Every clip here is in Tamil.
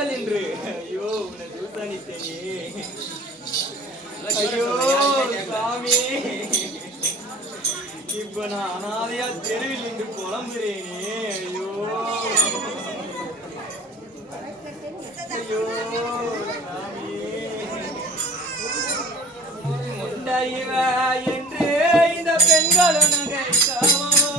காதல் என்று. ஐயோ உன்னை தூசானித்தேனே ஐயோ சாமி. இப்ப நான் அனாதையா தெருவில் நின்று புலம்புறேனே. ஐயோ. ஐயோ சாமி. முண்டைவ என்று இந்த பெண்களும் ஐயோ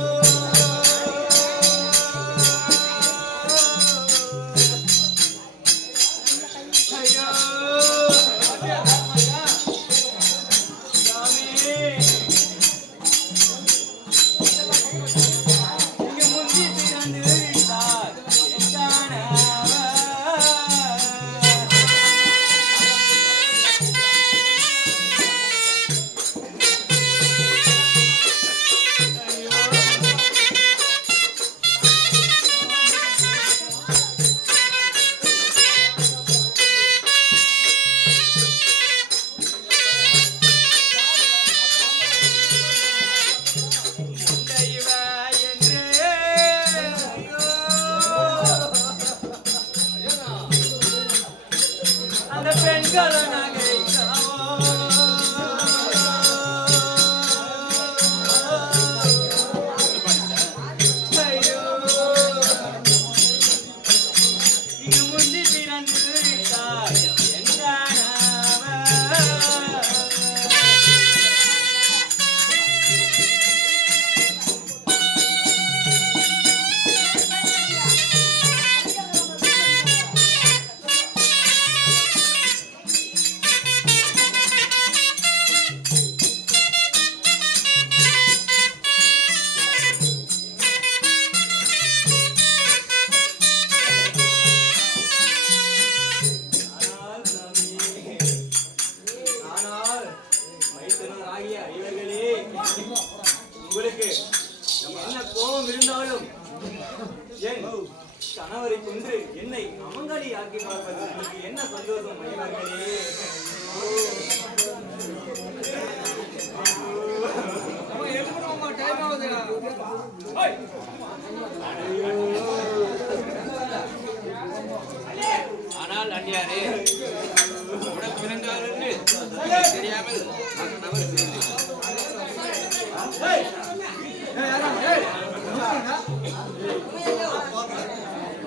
Karanagam. உங்களுக்கு என்ன கோபம் இருந்தாலும் என் கணவரை கொன்று என்னை அமங்கலி ஆக்கி பார்ப்பது உங்களுக்கு என்ன சந்தோஷம் ஐவர்களே ஆனால் அண்ணியாரே உடன் பிறந்தார் என்று தெரியாமல் ஏய்